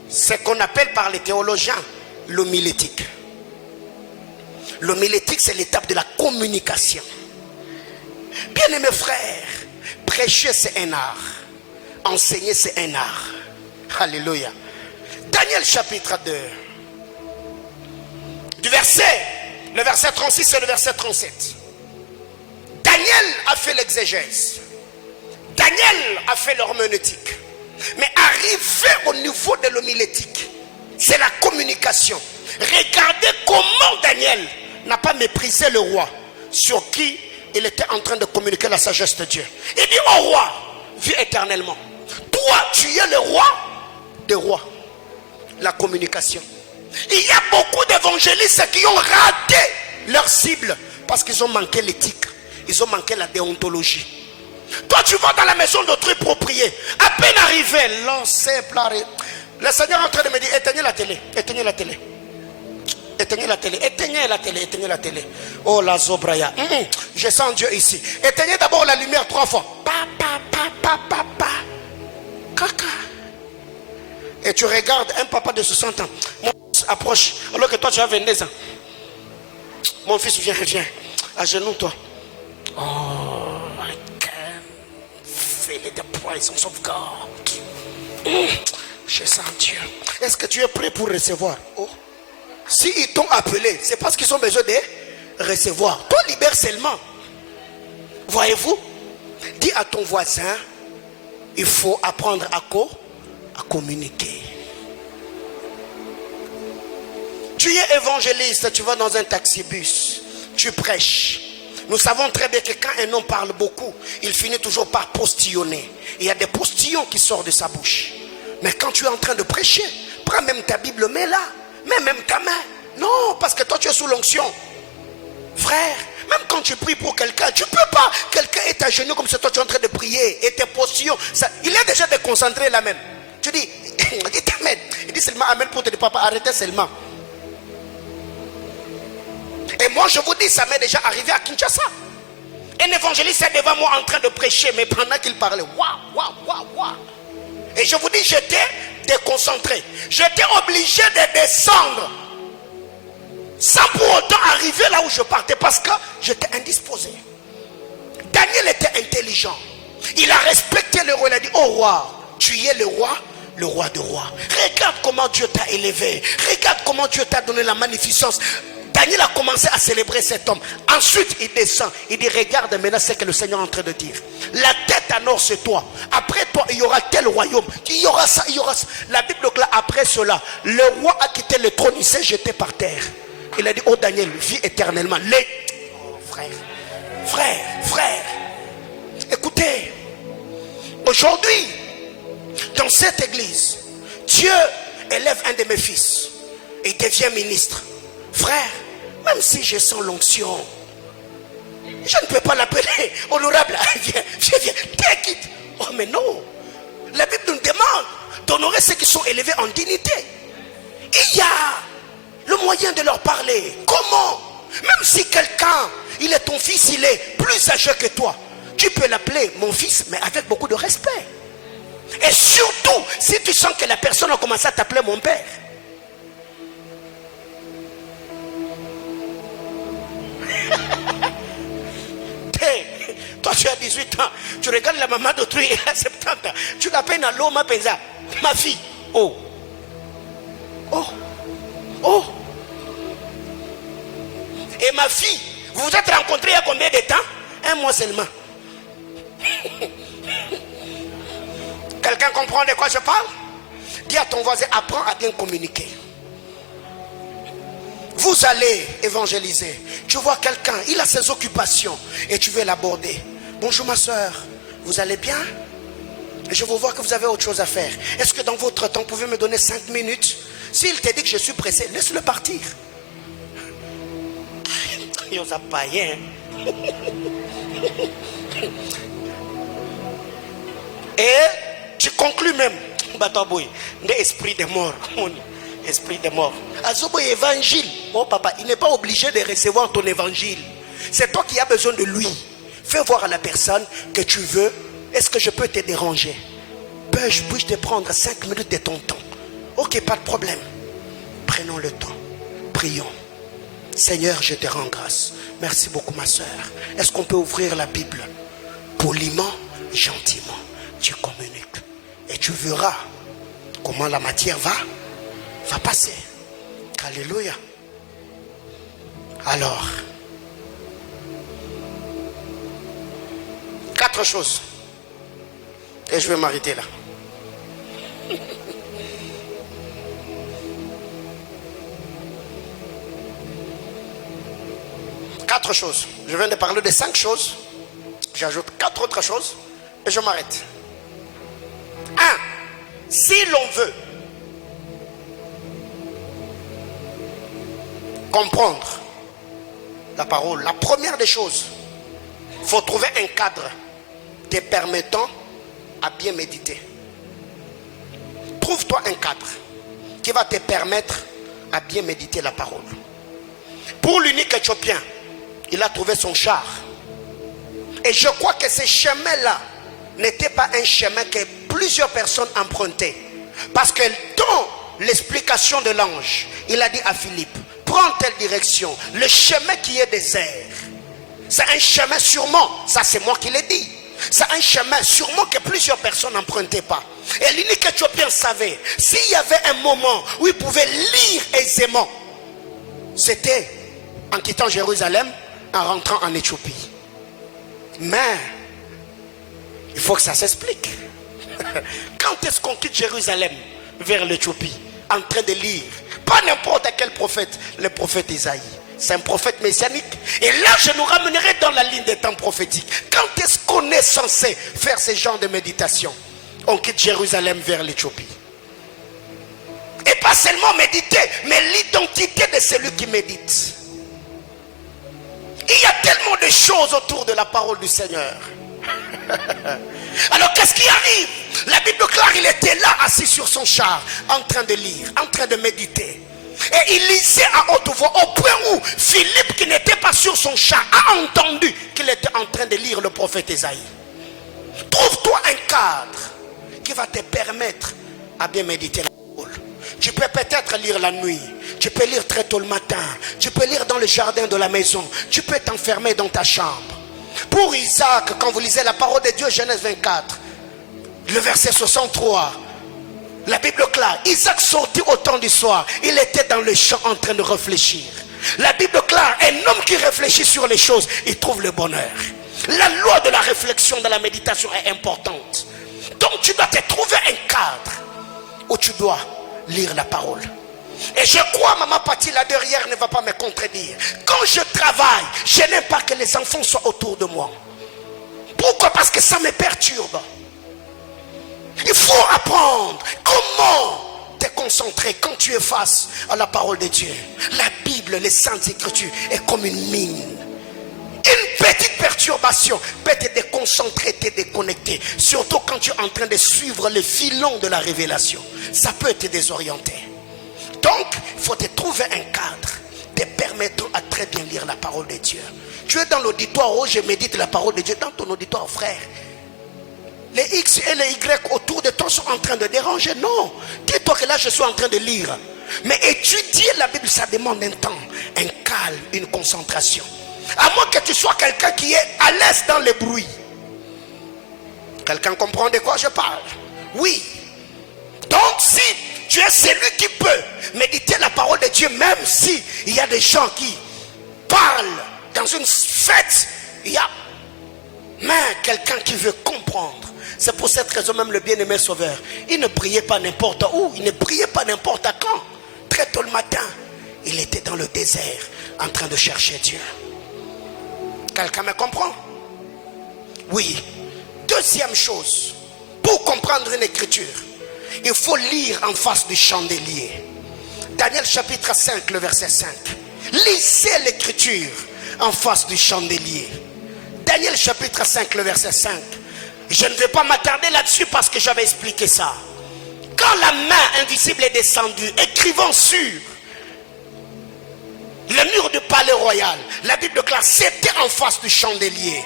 C'est ce qu'on appelle par les théologiens l'homilétique. L'homilétique, c'est l'étape de la communication. Bien-aimés frères, prêcher c'est un art. Enseigner c'est un art. Alléluia. Daniel chapitre 2. Le verset 36 et le verset 37. Daniel a fait l'exégèse. Daniel a fait l'herméneutique. Mais arrivé au niveau de l'homilétique, c'est la communication. Regardez comment Daniel n'a pas méprisé le roi sur qui il était en train de communiquer la sagesse de Dieu. Il dit au roi, vis éternellement. Toi, tu es le roi des rois. La communication. Il y a beaucoup d'évangélistes qui ont raté leur cible parce qu'ils ont manqué l'éthique. Ils ont manqué la déontologie. Toi, tu vas dans la maison d'autrui pour prier. À peine arrivé, lancé, pleurer. Le Seigneur est en train de me dire, éteignez la télé, éteignez la télé. Éteignez la télé, éteignez la télé, éteignez la télé. Oh la zobraya. Je sens Dieu ici. Éteignez d'abord la lumière 3 fois. Pa. Caca. Et tu regardes un papa de 60 ans. Mon fils approche, alors que toi tu as 22 ans. Mon fils, viens. À genoux, toi. Oh, I can feel the presence of God. Je sens Dieu. Est-ce que tu es prêt pour recevoir? Oh. Si ils t'ont appelé, c'est parce qu'ils ont besoin de recevoir. Toi, libère seulement. Voyez-vous? Dis à ton voisin, il faut apprendre à communiquer. Tu es évangéliste, tu vas dans un taxi-bus, tu prêches. Nous savons très bien que quand un homme parle beaucoup, il finit toujours par postillonner. Il y a des postillons qui sortent de sa bouche. Mais quand tu es en train de prêcher, prends même ta Bible, mets-la. Mets même ta main. Non, parce que toi tu es sous l'onction. Frère, même quand tu pries pour quelqu'un, tu ne peux pas. Quelqu'un est à genoux comme si toi tu es en train de prier. Et tes postillons, il est déjà déconcentré là même. Tu dis, dis amen. Il dit seulement amen pour te dire, papa, arrêtez seulement. Et moi je vous dis, ça m'est déjà arrivé à Kinshasa. Un évangéliste est devant moi en train de prêcher, mais pendant qu'il parlait, waouh. Et je vous dis, j'étais déconcentré. J'étais obligé de descendre sans pour autant arriver là où je partais parce que j'étais indisposé. Daniel était intelligent. Il a respecté le roi. Il a dit, oh roi, tu es le roi de rois. Regarde comment Dieu t'a élevé. Regarde comment Dieu t'a donné la magnificence. Daniel a commencé à célébrer cet homme. Ensuite, il descend. Il dit, regarde maintenant ce que le Seigneur est en train de dire. La tête en or, c'est toi. Après toi, il y aura tel royaume. Il y aura ça, il y aura ça. La Bible donc là, après cela, le roi a quitté le trône. Il s'est jeté par terre. Il a dit, oh Daniel, vis éternellement. Oh, frère. Écoutez, aujourd'hui, dans cette église, Dieu élève un de mes fils. Et il devient ministre. Frère, même si je sens l'onction, je ne peux pas l'appeler honorable. Viens, take it. Oh mais non. La Bible nous demande d'honorer ceux qui sont élevés en dignité. Il y a le moyen de leur parler. Comment? Même si quelqu'un, il est ton fils, il est plus âgé que toi, tu peux l'appeler mon fils, mais avec beaucoup de respect. Et surtout, si tu sens que la personne a commencé à t'appeler mon père. Toi tu as 18 ans, tu regardes la maman d'autrui, elle a 70 ans, tu l'appelles à l'eau, ma penza, ma fille. Oh. Et ma fille, vous vous êtes rencontrés il y a combien de temps? 1 mois seulement. Quelqu'un comprend de quoi je parle? Dis à ton voisin, apprends à bien communiquer. Vous allez évangéliser. Tu vois quelqu'un, il a ses occupations et tu veux l'aborder. Bonjour ma soeur, vous allez bien? Je vous vois que vous avez autre chose à faire. Est-ce que dans votre temps, vous pouvez me donner 5 minutes? S'il te dit que je suis pressé, laisse-le partir. Il n'a pas rien. Et tu conclus même. L'esprit de mort. Esprit de mort. Azobo évangile. Oh papa, il n'est pas obligé de recevoir ton évangile. C'est toi qui as besoin de lui. Fais voir à la personne que tu veux. Est-ce que je peux te déranger? Puis-je te prendre 5 minutes de ton temps? Ok, pas de problème. Prenons le temps. Prions. Seigneur, je te rends grâce. Merci beaucoup ma soeur. Est-ce qu'on peut ouvrir la Bible? Poliment, gentiment, tu communiques. Et tu verras comment la matière va passer. Alléluia. Alors, 4 choses. Et je vais m'arrêter là. Quatre choses. Je viens de parler de 5 choses. J'ajoute 4 autres choses. Et je m'arrête. 1. Si l'on veut comprendre la parole, la première des choses, il faut trouver un cadre te permettant à bien méditer. Trouve-toi un cadre qui va te permettre à bien méditer la parole. Pour l'unique Éthiopien, il a trouvé son char. Et je crois que ce chemin-là n'était pas un chemin que plusieurs personnes empruntaient. Parce que dans l'explication de l'ange, il a dit à Philippe, prends telle direction, le chemin qui est désert. C'est un chemin sûrement, ça c'est moi qui l'ai dit. C'est un chemin sûrement que plusieurs personnes n'empruntaient pas. Et l'unique Éthiopien savait, s'il y avait un moment où il pouvait lire aisément, c'était en quittant Jérusalem, en rentrant en Éthiopie. Mais il faut que ça s'explique. Quand est-ce qu'on quitte Jérusalem vers l'Éthiopie, en train de lire? Pas n'importe quel prophète, le prophète Isaïe. C'est un prophète messianique. Et là, je nous ramènerai dans la ligne des temps prophétiques. Quand est-ce qu'on est censé faire ce genre de méditation? On quitte Jérusalem vers l'Éthiopie. Et pas seulement méditer, mais l'identité de celui qui médite. Il y a tellement de choses autour de la parole du Seigneur. Alors qu'est-ce qui arrive? La Bible claire, il était là assis sur son char, en train de lire, en train de méditer. Et il lisait à haute voix au point où Philippe, qui n'était pas sur son char, a entendu qu'il était en train de lire le prophète Isaïe. Trouve-toi un cadre qui va te permettre à bien méditer la parole. Tu peux peut-être lire la nuit, tu peux lire très tôt le matin, tu peux lire dans le jardin de la maison, tu peux t'enfermer dans ta chambre. Pour Isaac, quand vous lisez la parole de Dieu, Genèse 24, le verset 63, la Bible claire, Isaac sortit au temps du soir, il était dans le champ en train de réfléchir. La Bible claire, un homme qui réfléchit sur les choses, il trouve le bonheur. La loi de la réflexion, de la méditation est importante. Donc tu dois te trouver un cadre où tu dois lire la parole. Et je crois, maman Patti là derrière ne va pas me contredire. Quand je travaille, je n'aime pas que les enfants soient autour de moi. Pourquoi? Parce que ça me perturbe. Il faut apprendre comment te concentrer quand tu es face à la parole de Dieu. La Bible, les Saintes Écritures est comme une mine. Une petite perturbation peut te déconcentrer, te déconnecter. Surtout quand tu es en train de suivre le filon de la révélation. Ça peut te désorienter. Donc, il faut te trouver un cadre te permettant à très bien lire la parole de Dieu. Tu es dans l'auditoire où je médite la parole de Dieu. Dans ton auditoire, frère, les X et les Y autour de toi sont en train de déranger. Non, dis-toi que là je suis en train de lire. Mais étudier la Bible, ça demande un temps, un calme, une concentration. À moins que tu sois quelqu'un qui est à l'aise dans les bruits. Quelqu'un comprend de quoi je parle? Oui. Donc si tu es celui qui peut méditer la parole de Dieu, même si il y a des gens qui parlent dans une fête, il y a mais quelqu'un qui veut comprendre. C'est pour cette raison même le bien-aimé Sauveur, il ne priait pas n'importe où, il ne priait pas n'importe quand. Très tôt le matin, il était dans le désert en train de chercher Dieu. Quelqu'un me comprend? Oui. Deuxième chose, Pour comprendre une écriture, il faut lire en face du chandelier. Daniel chapitre 5, le verset 5. Lisez l'écriture en face du chandelier. Daniel chapitre 5, le verset 5. Je ne vais pas m'attarder là-dessus parce que j'avais expliqué ça. Quand la main invisible est descendue, écrivant sur le mur du palais royal, la Bible déclare, c'était en face du chandelier.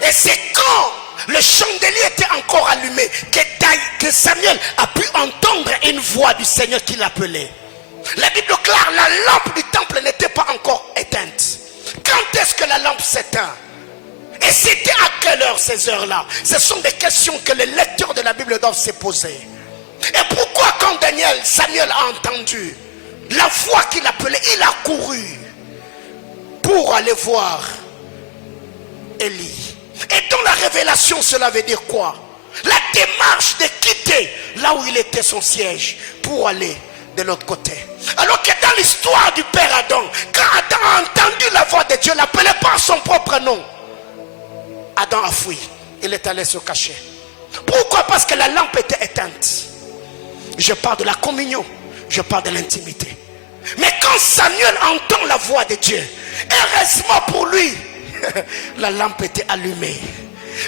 Et c'est quand le chandelier était encore allumé que Samuel a pu entendre une voix du Seigneur qui l'appelait. La Bible déclare, la lampe du temple n'était pas encore éteinte. Quand est-ce que la lampe s'éteint? Et c'était à quelle heure ces heures-là? Ce sont des questions que les lecteurs de la Bible doivent se poser. Et pourquoi quand Samuel a entendu la voix qui l'appelait, il a couru pour aller voir Élie. Et dans la révélation, cela veut dire quoi? La démarche de quitter là où il était son siège pour aller de l'autre côté. Alors que dans l'histoire du père Adam, quand Adam a entendu la voix de Dieu, l'appelait par son propre nom, Adam a fui, il est allé se cacher. Pourquoi? Parce que la lampe était éteinte. Je parle de la communion, je parle de l'intimité. Mais quand Samuel entend la voix de Dieu, heureusement pour lui, la lampe était allumée.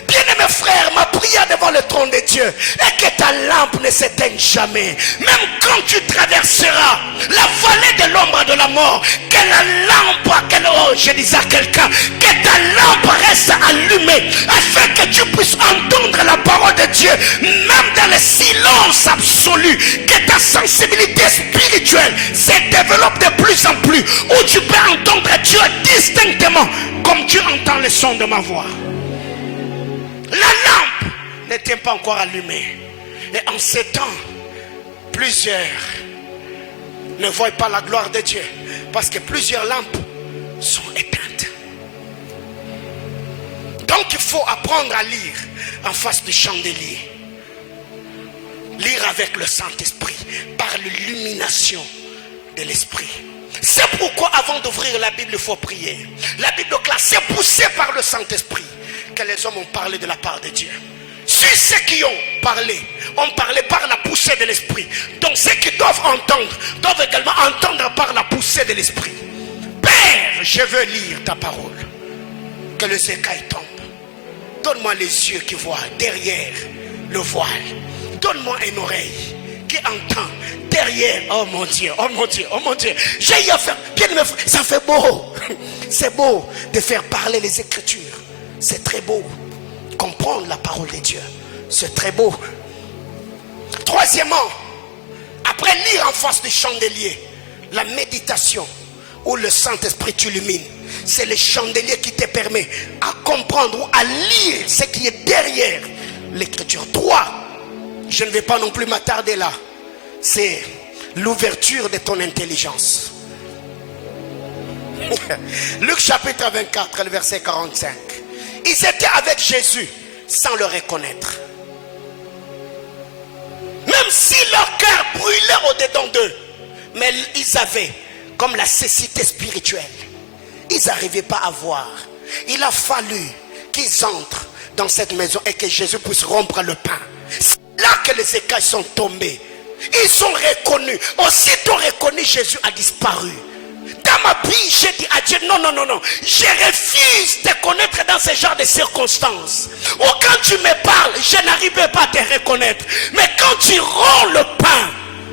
Bien-aimé frère, ma prière devant le trône de Dieu est que ta lampe ne s'éteigne jamais. Même quand tu traverseras la vallée de l'ombre de la mort, que la lampe, je disais à quelqu'un, que ta lampe reste allumée afin que tu puisses entendre la parole de Dieu, même dans le silence absolu, que ta sensibilité spirituelle se développe de plus en plus, où tu peux entendre Dieu distinctement comme tu entends le son de ma voix. La lampe n'était pas encore allumée. Et en ces temps, plusieurs ne voient pas la gloire de Dieu parce que plusieurs lampes sont éteintes. Donc il faut apprendre à lire en face du chandelier. Lire avec le Saint-Esprit par l'illumination de l'Esprit. C'est pourquoi avant d'ouvrir la Bible, il faut prier. La Bible déclare, c'est poussé par le Saint-Esprit que les hommes ont parlé de la part de Dieu. Ceux qui ont parlé par la poussée de l'Esprit. Donc ceux qui doivent entendre doivent également entendre par la poussée de l'Esprit. Père, je veux lire ta parole. Que les écailles tombent. Donne-moi les yeux qui voient derrière le voile. Donne-moi une oreille qui entend derrière. Oh mon Dieu, oh mon Dieu, oh mon Dieu. J'ai à faire. Bien, ça fait beau. C'est beau de faire parler les Écritures. C'est très beau. Comprendre la parole de Dieu, c'est très beau. Troisièmement, après lire en face du chandelier, la méditation où le Saint-Esprit t'illumine, c'est le chandelier qui te permet à comprendre ou à lire ce qui est derrière l'écriture. 3, je ne vais pas non plus m'attarder là, c'est l'ouverture de ton intelligence. Luc chapitre 24, le verset 45. Ils étaient avec Jésus sans le reconnaître. Même si leur cœur brûlait au-dedans d'eux, mais ils avaient comme la cécité spirituelle. Ils n'arrivaient pas à voir. Il a fallu qu'ils entrent dans cette maison et que Jésus puisse rompre le pain. C'est là que les écailles sont tombés. Ils sont reconnus. Aussitôt reconnus, Jésus a disparu. Dans ma vie, j'ai dit à Dieu, non, non, non, non. Je refuse de te connaître dans ce genre de circonstances. Ou quand tu me parles, je n'arrivais pas à te reconnaître. Mais quand tu rends le pain,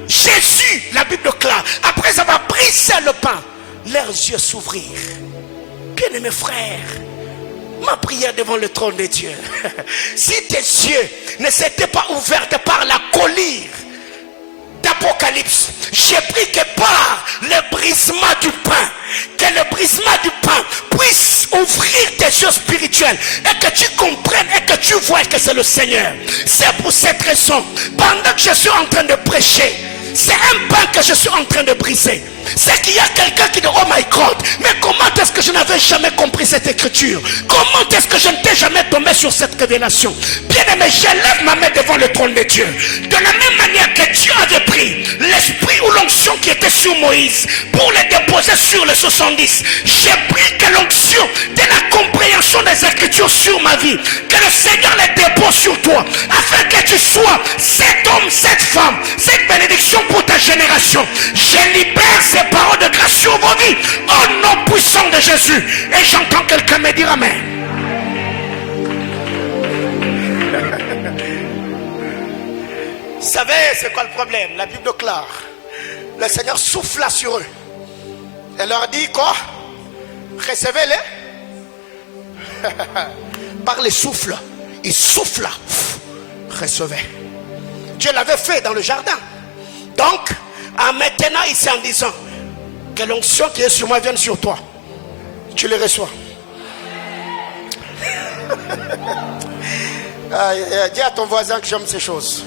Jésus, la Bible déclare, après avoir brisé le pain, leurs yeux s'ouvrirent. Bien-aimés frères, ma prière devant le trône de Dieu, si tes yeux ne s'étaient pas ouverts par la colère d'Apocalypse, j'ai pris que par le brisement du pain, que le brisement du pain puisse ouvrir tes yeux spirituels et que tu comprennes et que tu vois que c'est le Seigneur. C'est pour cette raison, pendant que je suis en train de prêcher, c'est un pain que je suis en train de briser. C'est qu'il y a quelqu'un qui dit, oh my God, mais comment est-ce que je n'avais jamais compris cette écriture? Comment est-ce que je ne t'ai jamais tombé sur cette révélation? Bien aimé, j'élève ma main devant le trône de Dieu. De la même manière que Dieu avait pris l'esprit ou l'onction qui était sur Moïse pour le déposer sur les 70, j'ai pris que l'onction de la compréhension des ces écritures sur ma vie, que le Seigneur les dépose sur toi, afin que tu sois cet homme, cette femme, cette bénédiction pour ta génération. Je libère ces paroles de grâce sur vos vies, au nom puissant de Jésus. Et j'entends quelqu'un me dire amen. Vous savez, c'est quoi le problème? La Bible déclare, le Seigneur souffla sur eux. Elle leur dit quoi? Recevez-les. Par les souffles, il souffla. Recevez. Dieu l'avait fait dans le jardin. Donc, en maintenant ici en disant que l'onction qui est sur moi vienne sur toi, tu le reçois. Dis à ton voisin que j'aime ces choses.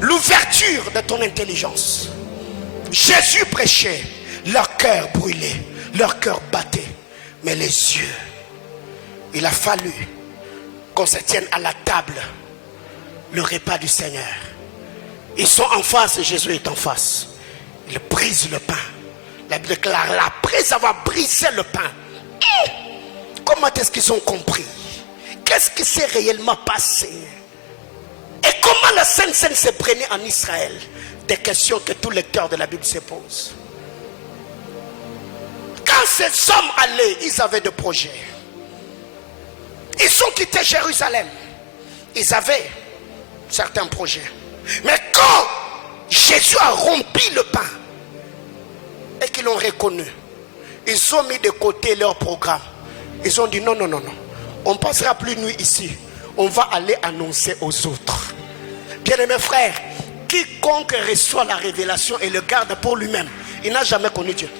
L'ouverture de ton intelligence. Jésus prêchait, leur cœur brûlait, leur cœur battait, mais les yeux, il a fallu qu'on se tienne à la table, le repas du Seigneur. Ils sont en face et Jésus est en face. Il brise le pain. La Bible déclare, après avoir brisé le pain, comment est-ce qu'ils ont compris? Qu'est-ce qui s'est réellement passé? Et comment la Sainte Seine s'est prenée en Israël? Des questions que tout lecteur de la Bible se pose. Quand ces hommes allaient, ils avaient des projets. Ils ont quitté Jérusalem. Ils avaient certains projets. Mais quand Jésus a rompu le pain et qu'ils l'ont reconnu, ils ont mis de côté leur programme. Ils ont dit non, non, non, non. On ne passera plus nuit ici. On va aller annoncer aux autres. Bien-aimés frères, quiconque reçoit la révélation et le garde pour lui-même, il n'a jamais connu Dieu.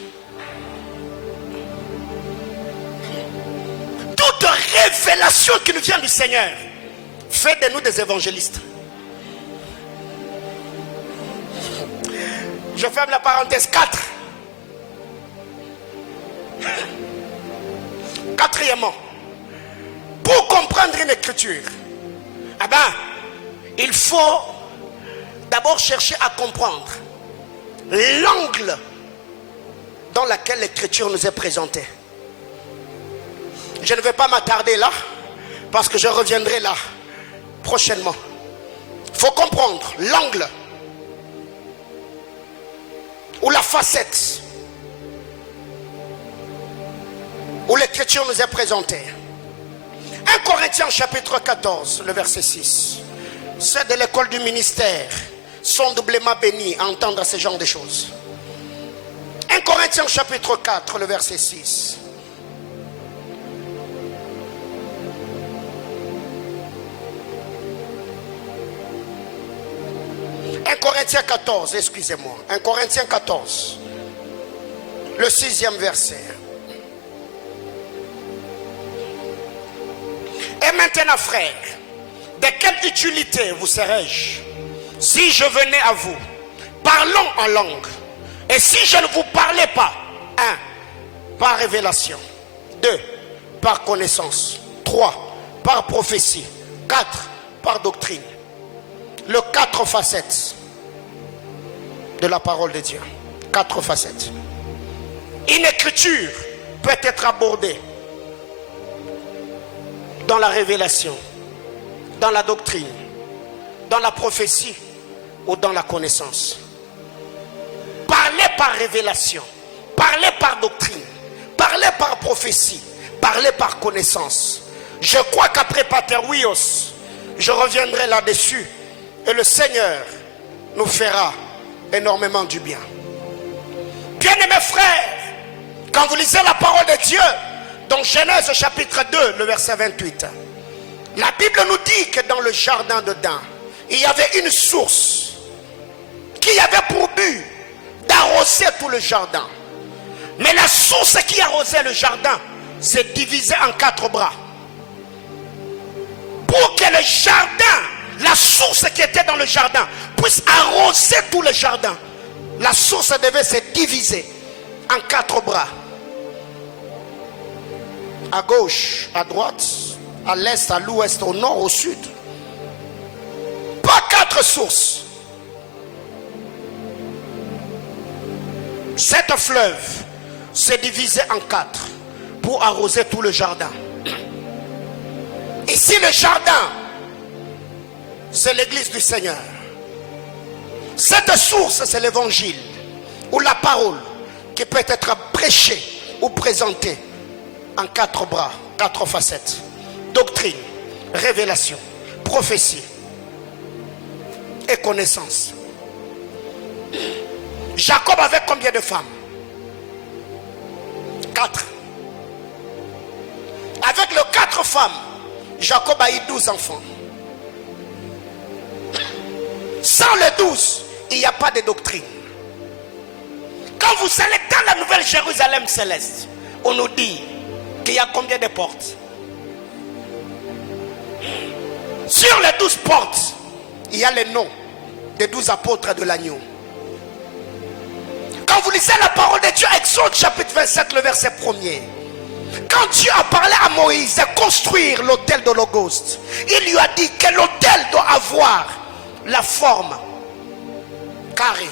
Toute révélation qui nous vient du Seigneur fait de nous des évangélistes. Je ferme la parenthèse. 4. Quatrièmement, pour comprendre une écriture, il faut d'abord chercher à comprendre l'angle dans lequel l'écriture nous est présentée. Je ne vais pas m'attarder là, parce que je reviendrai là prochainement. Il faut comprendre l'angle ou la facette où l'écriture nous est présentée. 1 Corinthiens chapitre 14, le verset 6. Ceux de l'école du ministère sont doublement bénis à entendre ce genre de choses. 1 Corinthiens chapitre 4, le verset 6. Corinthiens 14, excusez-moi. 1 Corinthiens 14, le 6e verset. Et maintenant, frères, de quelle utilité vous serais-je si je venais à vous, parlons en langue, et si je ne vous parlais pas? 1. Par révélation. 2. Par connaissance. 3. Par prophétie. 4. Par doctrine. Le 4 facettes de la parole de Dieu. 4 facettes. Une écriture peut être abordée dans la révélation, dans la doctrine, dans la prophétie ou dans la connaissance. Parler par révélation, parler par doctrine, parler par prophétie, parler par connaissance. Je crois qu'après Paterwios, je reviendrai là-dessus et le Seigneur nous fera énormément du bien. Bien-aimés frères, quand vous lisez la parole de Dieu dans Genèse chapitre 2, le verset 28, la Bible nous dit que dans le jardin d'Éden, il y avait une source qui avait pour but d'arroser tout le jardin. Mais la source qui arrosait le jardin s'est divisée en 4 bras. Pour que le jardin, la source qui était dans le jardin, puisse arroser tout le jardin, la source devait se diviser en 4 bras. À gauche, à droite, à l'est, à l'ouest, au nord, au sud. Pas 4 sources. Cette fleuve s'est divisée en 4 pour arroser tout le jardin. Ici, le jardin, c'est l'église du Seigneur. Cette source, c'est l'évangile ou la parole qui peut être prêchée ou présentée en 4 bras, 4 facettes. Doctrine, révélation, prophétie et connaissance. Jacob avait combien de femmes? 4. Avec les 4 femmes, Jacob a eu 12 enfants. Sans les 12, il n'y a pas de doctrine. Quand vous allez dans la nouvelle Jérusalem céleste, on nous dit qu'il y a combien de portes? Sur les 12 portes, il y a les noms des 12 apôtres de l'agneau. Quand vous lisez la parole de Dieu, Exode chapitre 27, le verset 1er. Quand Dieu a parlé à Moïse de construire l'autel de l'Holocauste, il lui a dit que l'autel doit avoir la forme carrée.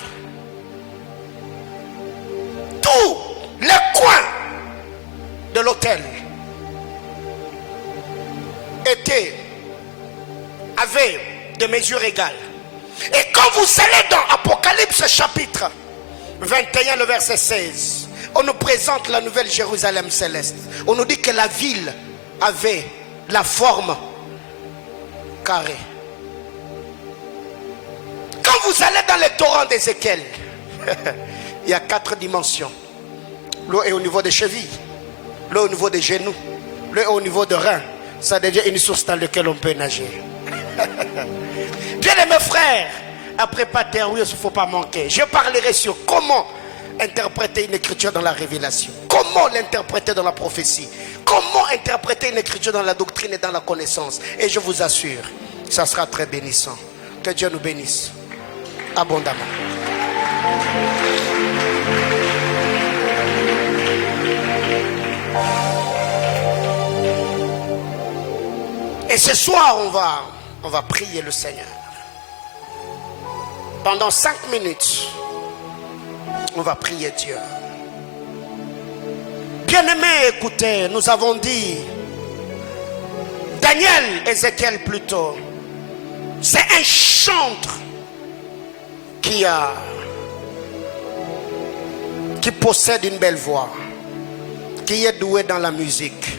Tous les coins de l'autel avaient des mesures égales. Et quand vous allez dans Apocalypse chapitre 21, le verset 16, on nous présente la nouvelle Jérusalem céleste. On nous dit que la ville avait la forme carrée. Quand vous allez dans les torrents d'Ézéchiel, il y a 4 dimensions. L'eau est au niveau des chevilles, l'eau au niveau des genoux, l'eau est au niveau des reins. Ça devient une source dans laquelle on peut nager. Bien aimés frères, après Pater, oui, il ne faut pas manquer. Je parlerai sur comment interpréter une écriture dans la révélation, comment l'interpréter dans la prophétie, comment interpréter une écriture dans la doctrine et dans la connaissance. Et je vous assure, ça sera très bénissant. Que Dieu nous bénisse abondamment. Et ce soir, on va prier le Seigneur. Pendant 5 minutes, on va prier Dieu. Bien-aimés, écoutez, nous avons dit, Daniel, Ézéchiel plutôt, c'est un chantre qui possède une belle voix, qui est doué dans la musique.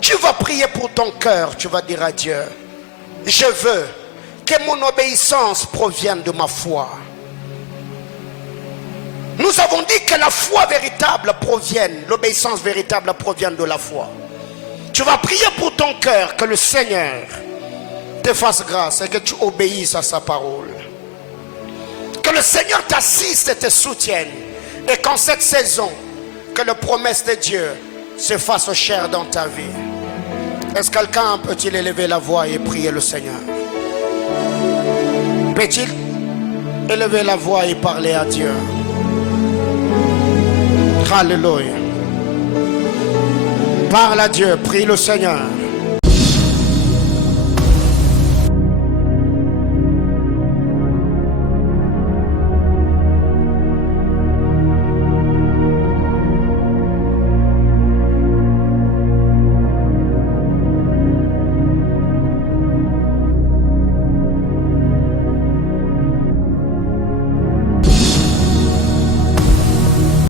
Tu vas prier pour ton cœur, tu vas dire à Dieu, je veux que mon obéissance provienne de ma foi. Nous avons dit que la foi véritable provienne, l'obéissance véritable provienne de la foi. Tu vas prier pour ton cœur, que le Seigneur te fasse grâce et que tu obéisses à sa parole. Que le Seigneur t'assiste et te soutienne. Et qu'en cette saison, que les promesses de Dieu se fassent chair dans ta vie. Est-ce que quelqu'un peut-il élever la voix et prier le Seigneur? Peut-il élever la voix et parler à Dieu? Alléluia. Parle à Dieu, prie le Seigneur.